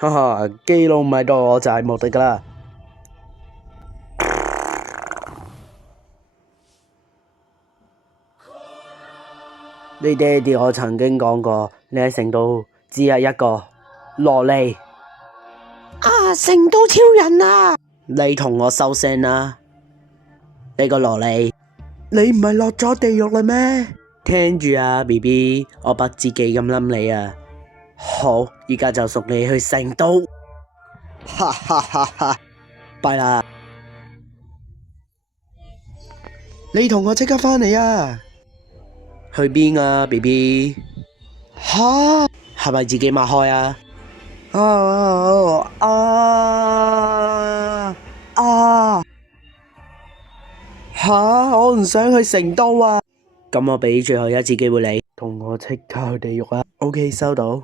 哈哈，基佬唔喺度我就係無敵噶啦。你爹哋我曾經講過，你喺成都只係一個蘿莉。啊！成都超人啊！你同我收聲啦，你個蘿莉。你唔係落咗地獄啦咩？聽住啊 BB， 我不知幾咁冧你啊！好，而家就送你去成都。哈哈哈哈，弊啦！你同我即刻返嚟啊！去邊啊 BB？ 吓，係咪自己擘開啊？吓，我唔想去成都啊！咁我俾最後一次機會你，同我即刻去地獄啊！OK，收到。